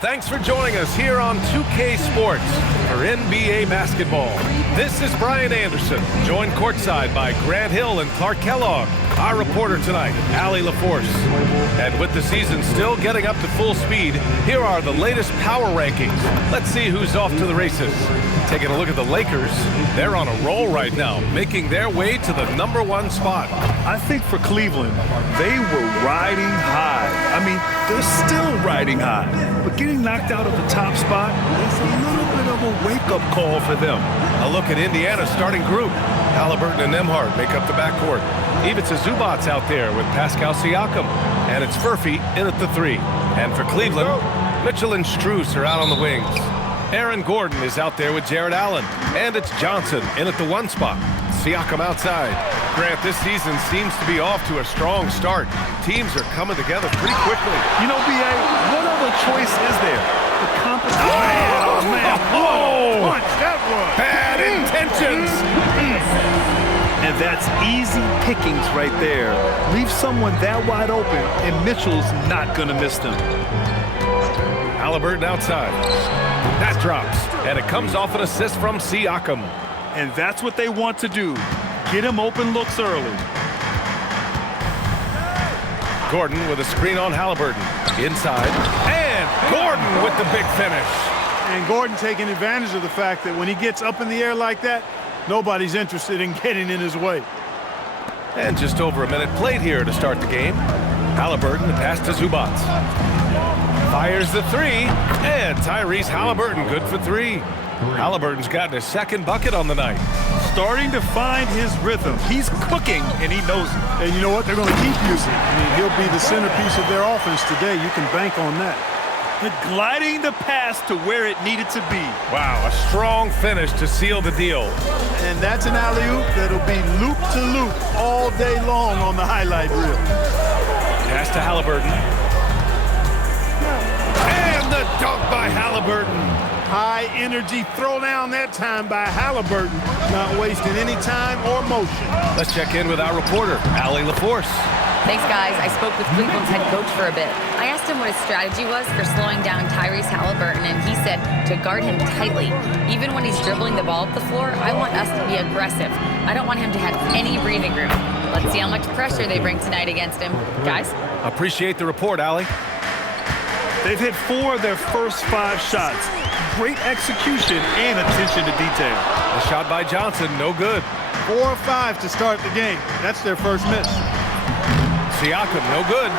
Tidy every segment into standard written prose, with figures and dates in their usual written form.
Thanks for joining us here on 2K Sports for NBA basketball. This is Brian Anderson, joined courtside by Grant Hill and Clark Kellogg. Our reporter tonight, Allie LaForce. And with the season still getting up to full speed, here are the latest power rankings. Let's see who's off to the races. Taking a look at the Lakers, they're on a roll right now, making their way to the #1 spot. I think for Cleveland, they were riding high. I mean, they're still riding high. But getting knocked out of the top spot is a little bit of a wake-up call for them. A look at Indiana's starting group. Haliburton and Nembhard make up the backcourt. Ivica Zubac's out there with Pascal Siakam. And it's Furphy in at the 3. And for Cleveland, Mitchell and Strus are out on the wings. Aaron Gordon is out there with Jared Allen. And it's Johnson in at the 1 spot. Siakam outside. Grant, this season seems to be off to a strong start. Teams are coming together pretty quickly. You know, B.A., what other choice is there? The competition. Oh, man. Oh, Punch, that was. bad intentions. And that's easy pickings right there. Leave someone that wide open, and Mitchell's not going to miss them. Haliburton outside. That drops, and it comes off an assist from Siakam. And that's what they want to do. Get him open looks early. Gordon with a screen on Haliburton. Inside. And Gordon with the big finish. And Gordon taking advantage of the fact that when he gets up in the air like that, nobody's interested in getting in his way. And just over a minute played here to start the game. Haliburton, the pass to Zubac. Fires the 3. And Tyrese Haliburton good for 3. Haliburton's gotten his 2nd bucket on the night. Starting to find his rhythm. He's cooking, and he knows it. And you know what? They're going to keep using it. I mean, he'll be the centerpiece of their offense today. You can bank on that. Gliding the pass to where it needed to be. Wow, a strong finish to seal the deal. And that's an alley-oop that'll be loop-to-loop all day long on the highlight reel. Pass to Haliburton. And the dunk by Haliburton. High energy throw down that time by Haliburton. Not wasting any time or motion. Let's check in with our reporter, Allie LaForce. Thanks, guys. I spoke with Cleveland's head coach for a bit. I asked him what his strategy was for slowing down Tyrese Haliburton, and he said to guard him tightly. Even when he's dribbling the ball up the floor, I want us to be aggressive. I don't want him to have any breathing room. Let's see how much pressure they bring tonight against him. Guys? Appreciate the report, Allie. They've hit 4 of their first 5 shots. Great execution and attention to detail. The shot by Johnson, no good. 4 or 5 to start the game. That's their first miss. Siakam, no good.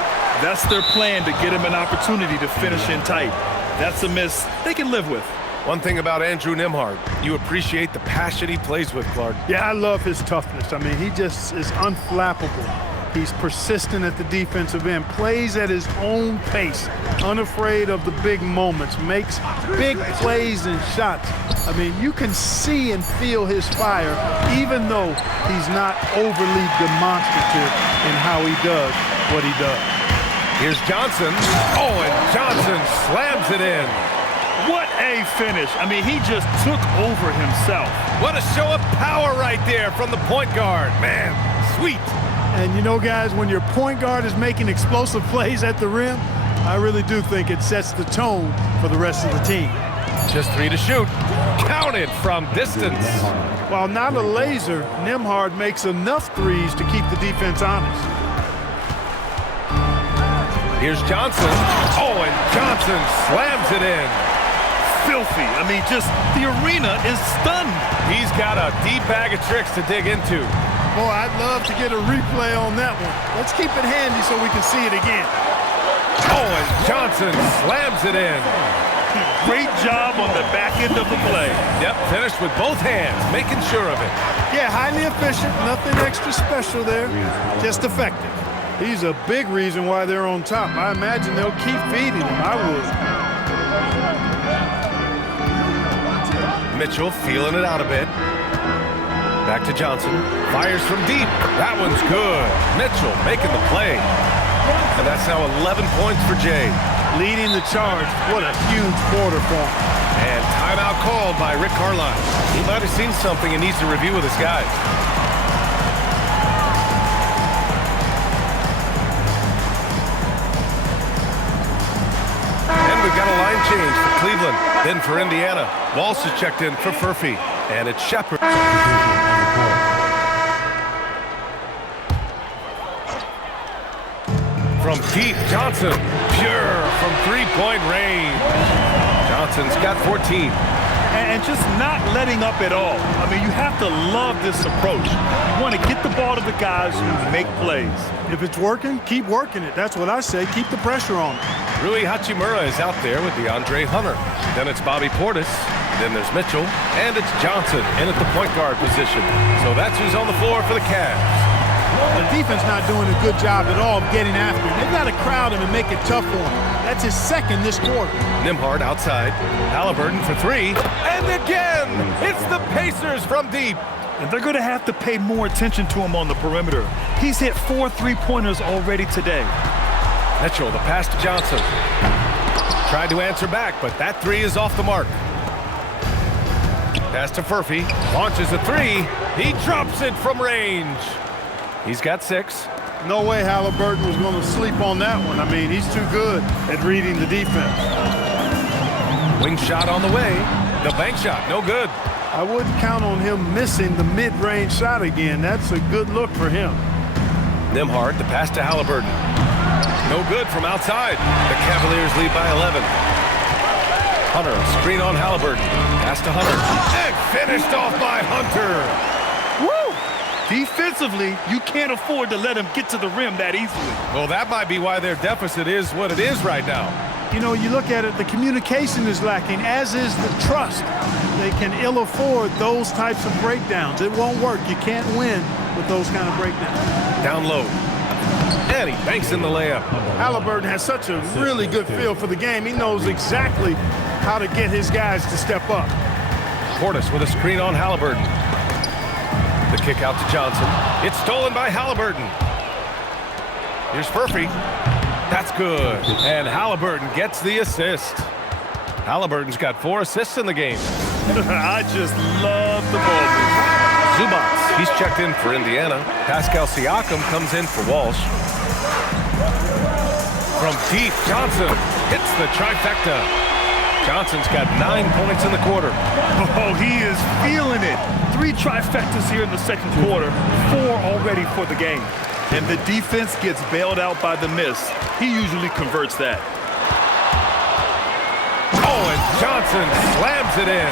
That's their plan to get him an opportunity to finish in tight. That's a miss they can live with. One thing about Andrew Nembhard, you appreciate the passion he plays with, Clark. Yeah, I love his toughness. I mean, he just is unflappable. He's persistent at the defensive end, plays at his own pace, unafraid of the big moments, makes big plays and shots. I mean, you can see and feel his fire, even though he's not overly demonstrative in how he does what he does. Here's Johnson. Oh, and Johnson slams it in. What a finish. I mean, he just took over himself. What a show of power right there from the point guard. Man, sweet. And you know, guys, when your point guard is making explosive plays at the rim, I really do think it sets the tone for the rest of the team. Just 3 to shoot. Counted from distance. While not a laser, Nembhard makes enough threes to keep the defense honest. Here's Johnson. Oh, and Johnson slams it in. Filthy. I mean, just the arena is stunned. He's got a deep bag of tricks to dig into. Boy, I'd love to get a replay on that one. Let's keep it handy so we can see it again. Oh, and Johnson slams it in. Great job on the back end of the play. Yep, finished with both hands, making sure of it. Yeah, highly efficient, nothing extra special there, just effective. He's a big reason why they're on top. I imagine they'll keep feeding him. I would. Mitchell feeling it out a bit. Back to Johnson. Fires from deep. That one's good. Mitchell making the play. And that's now 11 points for Jay. Leading the charge. What a huge quarter for him. And timeout called by Rick Carlisle. He might have seen something and needs to review with his guys. And with we've got a line change for Cleveland. Then for Indiana, Walsh is checked in for Furphy. And it's Shepard. From deep, Johnson. Pure from three-point range. Johnson's got 14. And just not letting up at all. I mean, you have to love this approach. You want to get the ball to the guys who make plays. If it's working, keep working it. That's what I say. Keep the pressure on it. Rui Hachimura is out there with DeAndre Hunter. Then it's Bobby Portis. Then there's Mitchell. And it's Johnson in at the point guard position. So that's who's on the floor for the Cavs. The defense not doing a good job at all of getting after him. They've got to crowd him and make it tough for him. That's his second this quarter. Nembhard outside. Haliburton for three. And again, it's the Pacers from deep. And they're going to have to pay more attention to him on the perimeter. He's hit 4 3-pointers already today. Mitchell, the pass to Johnson. Tried to answer back, but that three is off the mark. Pass to Furphy. Launches a three. He drops it from range. He's got 6. No way Haliburton was going to sleep on that one. I mean, he's too good at reading the defense. Wing shot on the way. The bank shot, no good. I wouldn't count on him missing the mid-range shot again. That's a good look for him. Nembhard, the pass to Haliburton. No good from outside. The Cavaliers lead by 11. Hunter, screen on Haliburton. Pass to Hunter. And finished off by Hunter. Woo! Defensively, you can't afford to let him get to the rim that easily. Well, that might be why their deficit is what it is right now. You know, you look at it, the communication is lacking, as is the trust. They can ill afford those types of breakdowns. It won't work. You can't win with those kind of breakdowns. Down low. And he banks in the layup. Haliburton has such a really good feel for the game. He knows exactly how to get his guys to step up. Portis with a screen on Haliburton. The kick out to Johnson. It's stolen by Haliburton. Here's Furphy. That's good. And Haliburton gets the assist. Haliburton's got 4 assists in the game. I just love the ball. Zubats, he's checked in for Indiana. Pascal Siakam comes in for Walsh. From deep, Johnson hits the trifecta. Johnson's got 9 points in the quarter. Oh, he is feeling it. 3 trifectas here in the second quarter, 4 already for the game. And the defense gets bailed out by the miss. He usually converts that. Oh, and Johnson slams it in.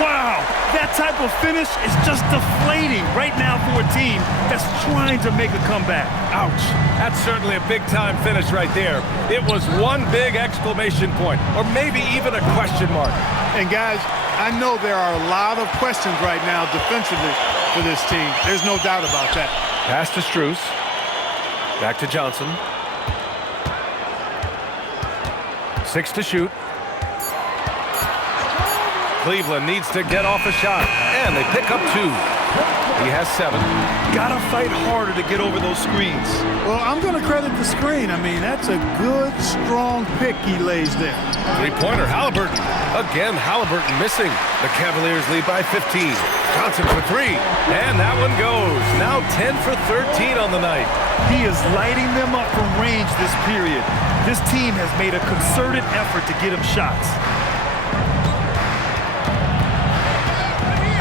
Wow, that type of finish is just deflating right now for a team that's trying to make a comeback. Ouch. That's certainly a big-time finish right there. It was one big exclamation point, or maybe even a question mark. And guys, I know there are a lot of questions right now defensively for this team. There's no doubt about that. Pass to Strus. Back to Johnson. 6 to shoot. Cleveland needs to get off a shot, and they pick up 2. He has 7. Gotta fight harder to get over those screens. Well, I'm going to credit the screen. I mean, that's a good, strong pick he lays there. Three-pointer, Haliburton. Again, Haliburton missing. The Cavaliers lead by 15. Johnson for 3, and that one goes. Now 10 for 13 on the night. He is lighting them up from range this period. This team has made a concerted effort to get him shots.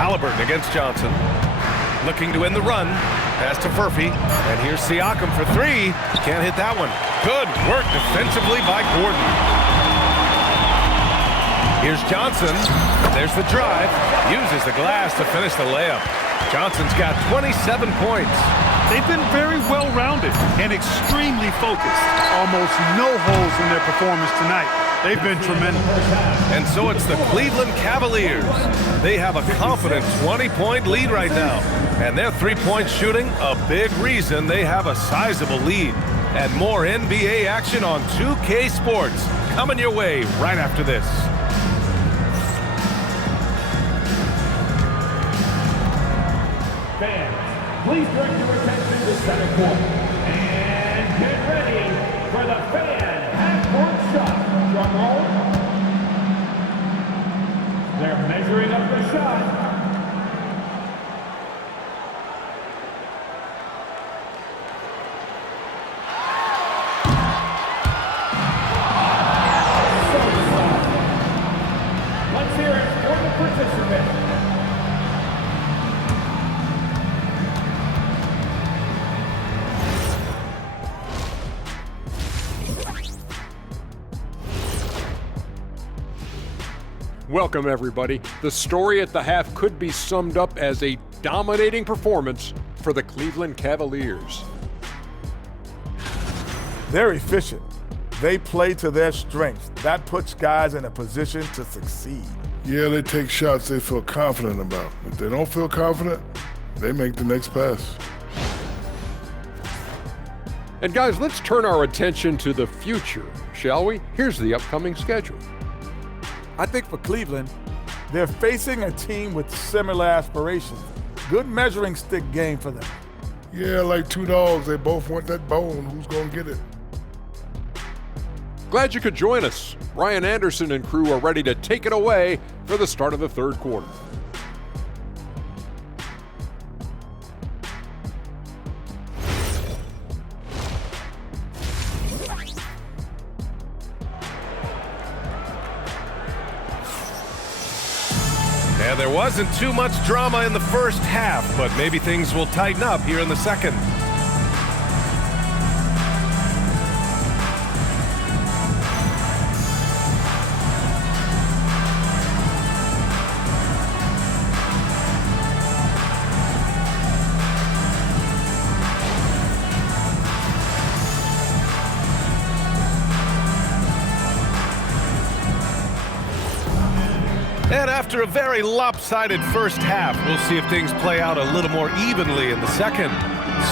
Haliburton against Johnson. Looking to end the run. Pass to Furphy. And here's Siakam for 3. Can't hit that one. Good work defensively by Gordon. Here's Johnson. There's the drive. Uses the glass to finish the layup. Johnson's got 27 points. They've been very well-rounded and extremely focused. Almost no holes in their performance tonight. They've been tremendous. And so it's the Cleveland Cavaliers. They have a confident 20-point lead right now. And their three-point shooting, a big reason they have a sizable lead. And more NBA action on 2K Sports coming your way right after this. Fans, please direct your attention to center court. And get ready for the fan half-court shot. Drum roll. They're measuring up the shot. hear it for the participants. Welcome, everybody. The story at the half could be summed up as a dominating performance for the Cleveland Cavaliers. They're efficient. They play to their strengths. That puts guys in a position to succeed. Yeah, they take shots they feel confident about. If they don't feel confident, they make the next pass. And guys, let's turn our attention to the future, shall we? Here's the upcoming schedule. I think for Cleveland, they're facing a team with similar aspirations. Good measuring stick game for them. Yeah, like two dogs, they both want that bone. Who's gonna get it? Glad you could join us. Brian Anderson and crew are ready to take it away for the start of the third quarter. And there wasn't too much drama in the first half, but maybe things will tighten up here in the second. And after a very lopsided first half, we'll see if things play out a little more evenly in the second.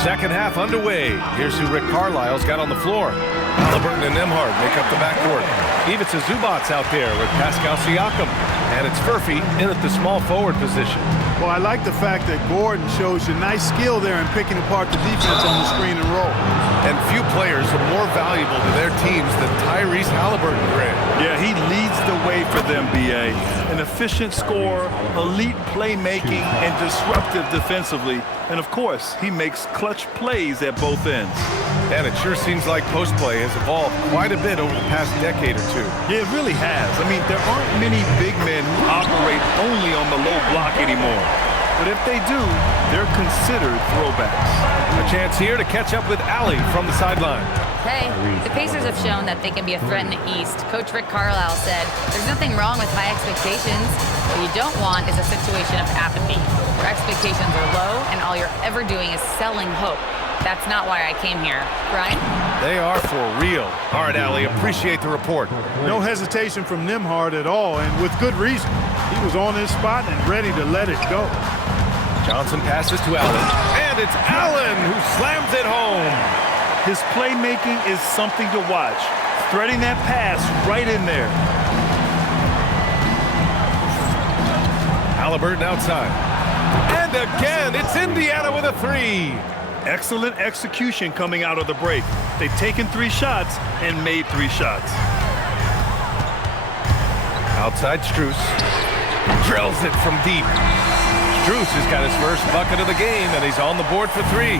Second half underway. Here's who Rick Carlisle's got on the floor. Haliburton and Nembhard make up the backcourt. Ivica Zubac's out there with Pascal Siakam. And it's Furphy in at the small forward position. Well, I like the fact that Gordon shows you nice skill there in picking apart the defense on the screen and roll. And few players are more valuable to their teams than Tyrese Haliburton, Grant. Yeah, he leads the way for them, B.A. An efficient scorer, elite playmaking, and disruptive defensively. And, of course, he makes clutch plays at both ends. And it sure seems like post play has evolved quite a bit over the past decade or two. Yeah, it really has. I mean, there aren't many big men who operate only on the low block anymore. But if they do, they're considered throwbacks. A chance here to catch up with Allie from the sideline. Hey, the Pacers have shown that they can be a threat in the East. Coach Rick Carlisle said, there's nothing wrong with high expectations. What you don't want is a situation of apathy, where expectations are low and all you're ever doing is selling hope. That's not why I came here. Brian? They are for real. All right, Allie, appreciate the report. No hesitation from Nembhard at all, and with good reason. He was on his spot and ready to let it go. Johnson passes to Allen, and it's Allen who slams it home. His playmaking is something to watch. Threading that pass right in there. Haliburton outside. And again, it's Indiana with a three. Excellent execution coming out of the break. They've taken 3 shots and made 3 shots. Outside Strus. Drills it from deep. Strus has got his first bucket of the game, and he's on the board for 3.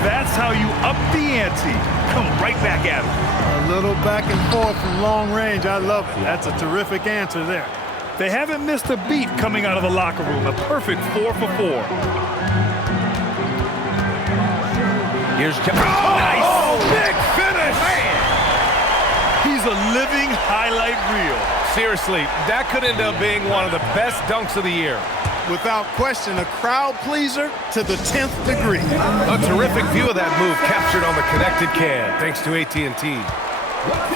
That's how you up the ante. Come right back at him. A little back and forth from long range. I love it. That's a terrific answer there. They haven't missed a beat coming out of the locker room. A perfect 4 for 4. Here's nice. Oh, big finish! Man. He's a living highlight reel. Seriously, that could end up being one of the best dunks of the year. Without question, a crowd pleaser to the 10th degree. A terrific view of that move captured on the connected can, thanks to AT&T.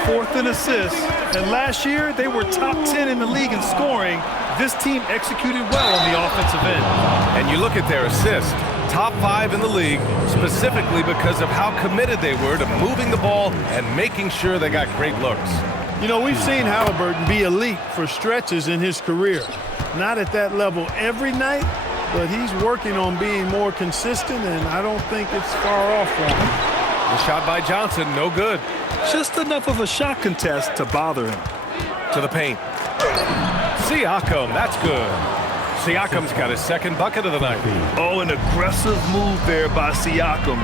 4th in assists, and last year they were top 10 in the league in scoring. This team executed well on the offensive end. And you look at their assists, top 5 in the league, specifically because of how committed they were to moving the ball and making sure they got great looks. You know, we've seen Haliburton be elite for stretches in his career. Not at that level every night, but he's working on being more consistent, and I don't think it's far off from him. The shot by Johnson, no good. Just enough of a shot contest to bother him. To the paint. Siakam, that's good. Siakam's got his second bucket of the night. Oh, an aggressive move there by Siakam,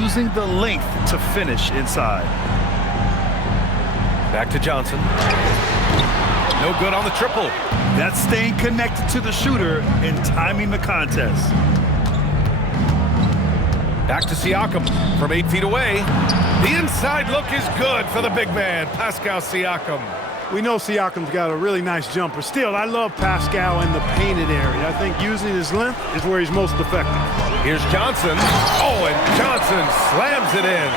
using the length to finish inside. Back to Johnson. No good on the triple. That's staying connected to the shooter and timing the contest. Back to Siakam from 8 feet away. The inside look is good for the big man, Pascal Siakam. We know Siakam's got a really nice jumper. Still, I love Pascal in the painted area. I think using his length is where he's most effective. Here's Johnson. Oh, and Johnson slams it in.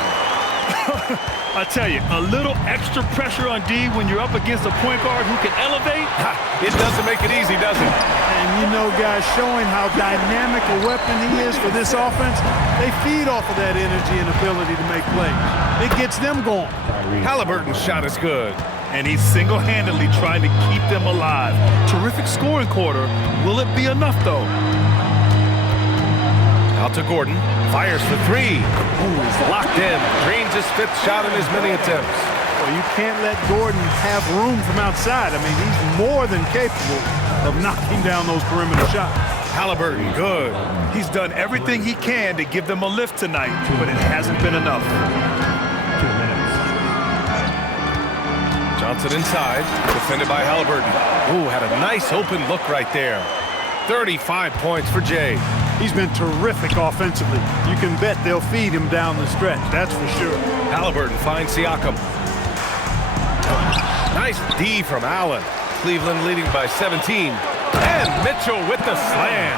I tell you, a little extra pressure on D when you're up against a point guard who can elevate. It doesn't make it easy, does it? And you know, guys, showing how dynamic a weapon he is for this offense, they feed off of that energy and ability to make plays. It gets them going. Haliburton's shot is good. And he's single-handedly trying to keep them alive. Terrific scoring quarter. Will it be enough, though? Out to Gordon. Fires for three. Ooh, he's locked in. Drains his fifth shot in as many attempts. Well, you can't let Gordon have room from outside. I mean, he's more than capable of knocking down those perimeter shots. Haliburton, good. He's done everything he can to give them a lift tonight, but it hasn't been enough. Johnson inside, defended by Haliburton. Ooh, had a nice open look right there. 35 points for Jay. He's been terrific offensively. You can bet they'll feed him down the stretch, that's for sure. Haliburton finds Siakam. Nice D from Allen. Cleveland leading by 17. And Mitchell with the slam.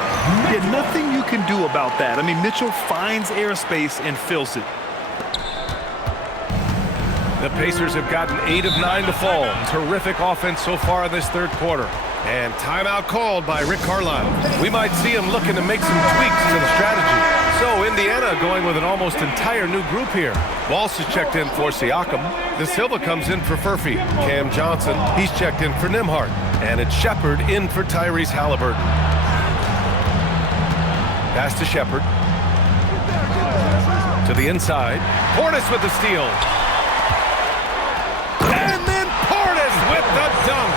Yeah, nothing you can do about that. I mean, Mitchell finds airspace and fills it. The Pacers have gotten 8 of 9 to fall. Terrific offense so far in this third quarter. And timeout called by Rick Carlisle. We might see him looking to make some tweaks to the strategy. So Indiana going with an almost entire new group here. Walsh is checked in for Siakam. De Silva comes in for Furphy. Cam Johnson, he's checked in for Nembhard. And it's Shepard in for Tyrese Haliburton. Pass to Shepard. To the inside. Portis with the steal. And then Portis with the dunk.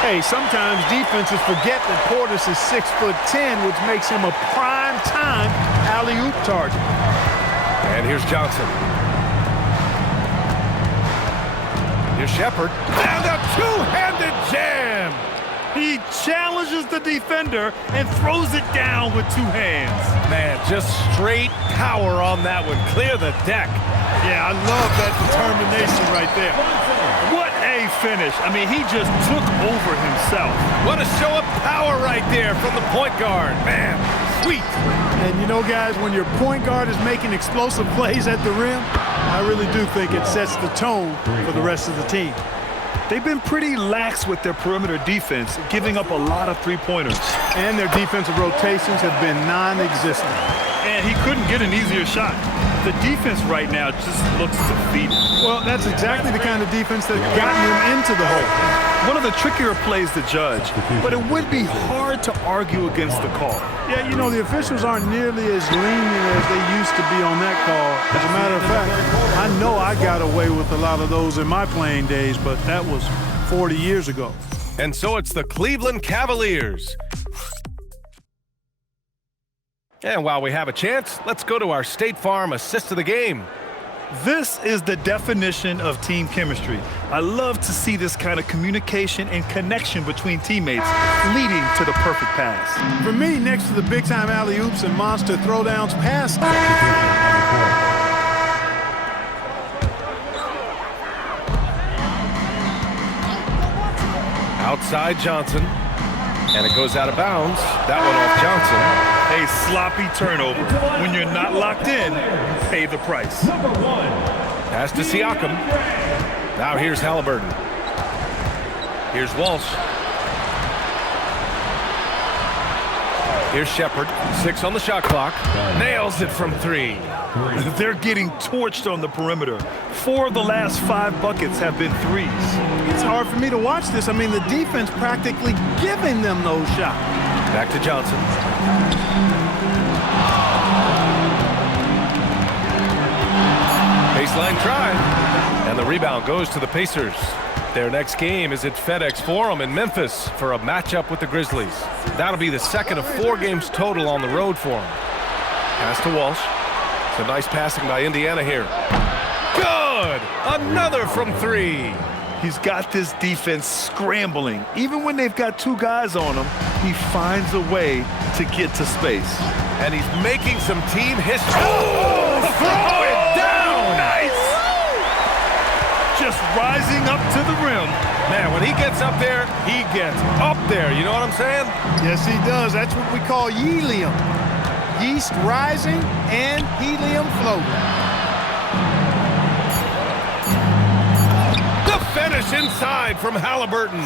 Hey, sometimes defenses forget that Portis is 6'10", which makes him a prime-time alley-oop target. And here's Johnson. Here's Shepard. And a two-handed jam. He challenges the defender and throws it down with two hands. Man, just straight power on that one. Clear the deck. Yeah, I love that determination right there. What a finish. I mean, he just took over himself. What a show of power right there from the point guard. Man, sweet. And you know, guys, when your point guard is making explosive plays at the rim, I really do think it sets the tone for the rest of the team. They've been pretty lax with their perimeter defense, giving up a lot of three-pointers. And their defensive rotations have been non-existent. And he couldn't get an easier shot. The defense right now just looks defeated. Well, that's exactly the kind of defense that's gotten them into the hole. One of the trickier plays to judge, but it would be hard to argue against the call. Yeah, you know, the officials aren't nearly as lenient as they used to be on that call. As a matter of fact, I know I got away with a lot of those in my playing days, but that was 40 years ago. And so it's the Cleveland Cavaliers. And while we have a chance, let's go to our State Farm assist of the game. This is the definition of team chemistry. I love to see this kind of communication and connection between teammates leading to the perfect pass. For me, next to the big-time alley-oops and monster throwdowns, pass. Outside Johnson. And it goes out of bounds. That one off Johnson. A sloppy turnover. When you're not locked in, pay the price. Pass to Siakam. Now here's Haliburton. Here's Walsh. Here's Shepard. 6 on the shot clock. Nails it from 3. They're getting torched on the perimeter. 4 of the last 5 buckets have been threes. It's hard for me to watch this. I mean, the defense practically giving them those shots. Back to Johnson. Baseline try. And the rebound goes to the Pacers. Their next game is at FedEx Forum in Memphis for a matchup with the Grizzlies. That'll be the second of 4 games total on the road for them. Pass to Walsh. Some nice passing by Indiana here. Good! Another from 3. He's got this defense scrambling. Even when they've got two guys on him, he finds a way to get to space. And he's making some team history. Oh, throw it down! Nice! Just rising up to the rim. Man, when he gets up there, he gets up there. You know what I'm saying? Yes, he does. That's what we call helium. Yeast rising and helium floating. Finish inside from Haliburton.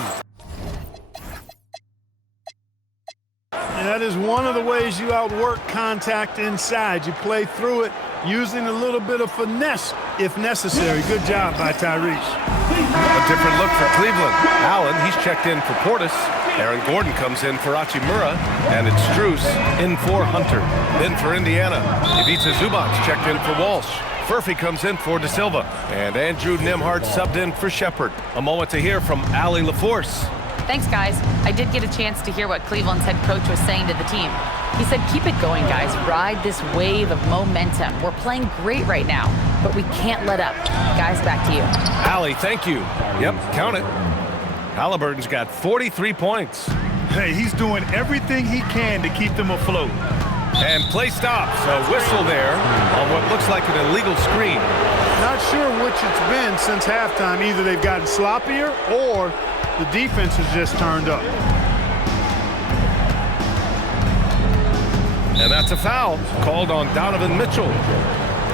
And that is one of the ways you outwork contact inside. You play through it using a little bit of finesse if necessary. Good job by Tyrese. A different look for Cleveland. Allen, he's checked in for Portis. Aaron Gordon comes in for Hachimura. And it's Strus in for Hunter. Then for Indiana, Ivica Zubac checked in for Walsh. Furphy comes in for De Silva, and Andrew Nembhard subbed in for Shepard. A moment to hear from Allie LaForce. Thanks, guys. I did get a chance to hear what Cleveland's head coach was saying to the team. He said, keep it going, guys. Ride this wave of momentum. We're playing great right now, but we can't let up. Guys, back to you. Allie, thank you. Yep, count it. Haliburton's got 43 points. Hey, he's doing everything he can to keep them afloat. And play stops. A whistle there on what looks like an illegal screen. Not sure which it's been since halftime. Either they've gotten sloppier or the defense has just turned up. And that's a foul called on Donovan Mitchell.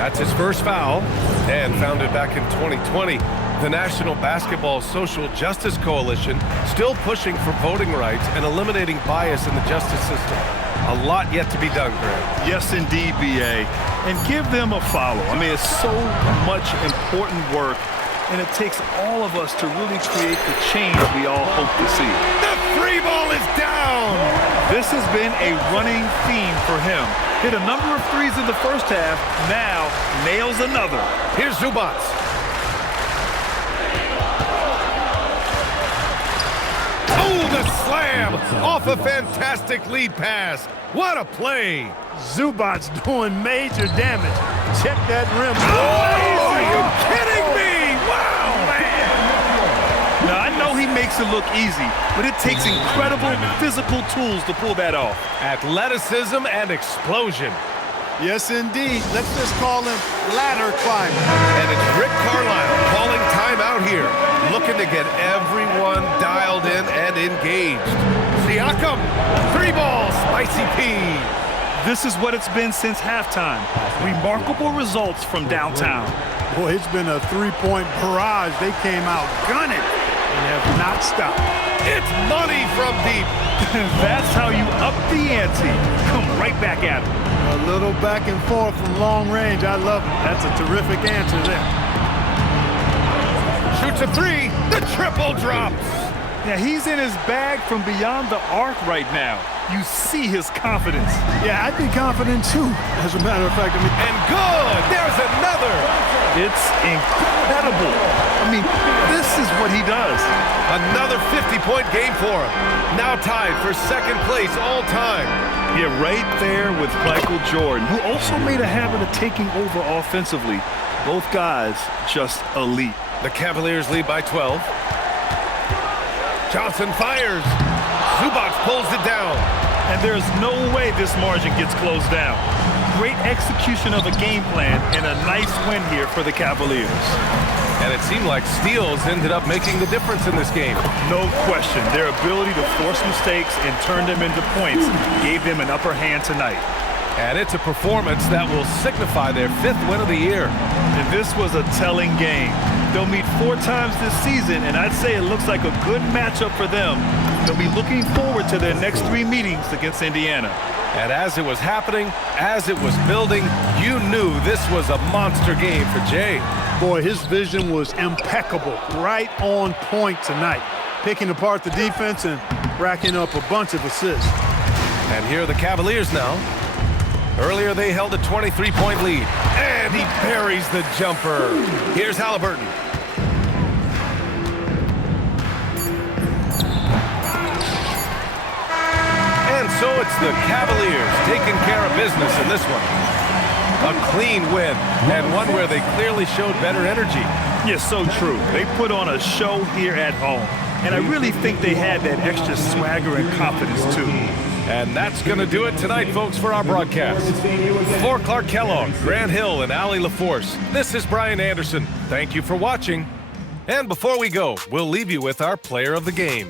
That's his first foul, and founded back in 2020. The National Basketball Social Justice Coalition still pushing for voting rights and eliminating bias in the justice system. A lot yet to be done, Greg. Yes, indeed, B.A. And give them a follow. I mean, it's so much important work, and it takes all of us to really create the change we all hope to see. The free ball is down! This has been a running theme for him. Hit a number of threes in the first half, now nails another. Here's Zubac. Oh, the slam off a fantastic lead pass. What a play. Zubac's doing major damage. Check that rim. Oh, are you kidding me? Wow, man. Now, I know he makes it look easy, but it takes incredible physical tools to pull that off. Athleticism and explosion. Yes, indeed. Let's just call him ladder climber. And it's Rick Carlisle calling timeout here, looking to get everyone dialed in and engaged. Siakam, three balls, spicy P. This is what it's been since halftime. Remarkable results from downtown. Boy, it's been a three-point barrage. They came out gunning and have not stopped. It's money from deep. That's how you up the ante. Come right back at him. A little back and forth from long range. I love it. That's a terrific answer there. Shoots a three. The triple drops. Yeah, he's in his bag from beyond the arc right now. You see his confidence. Yeah, I'd be confident too, as a matter of fact. And good. There's another. It's incredible. I mean, this is what he does. Another 50-point game for him. Now tied for second place all time. Yeah, right there with Michael Jordan, who also made a habit of taking over offensively. Both guys just elite. The Cavaliers lead by 12. Johnson fires. Zubac pulls it down. And there's no way this margin gets closed down. Great execution of a game plan and a nice win here for the Cavaliers. And it seemed like steals ended up making the difference in this game. No question. Their ability to force mistakes and turn them into points gave them an upper hand tonight. And it's a performance that will signify their 5th win of the year. And this was a telling game. They'll meet 4 times this season, and I'd say it looks like a good matchup for them. They'll be looking forward to their next 3 meetings against Indiana. And as it was happening, as it was building, you knew this was a monster game for Jay. Boy, his vision was impeccable, right on point tonight. Picking apart the defense and racking up a bunch of assists. And here are the Cavaliers now. Earlier, they held a 23-point lead. And he buries the jumper. Here's Haliburton. And so it's the Cavaliers taking care of business in this one. A clean win, and one where they clearly showed better energy. Yeah, so true. They put on a show here at home. And I really think they had that extra swagger and confidence, too. And that's going to do it tonight, folks, for our broadcast. For Clark Kellogg, Grant Hill, and Allie LaForce, this is Brian Anderson. Thank you for watching. And before we go, we'll leave you with our player of the game.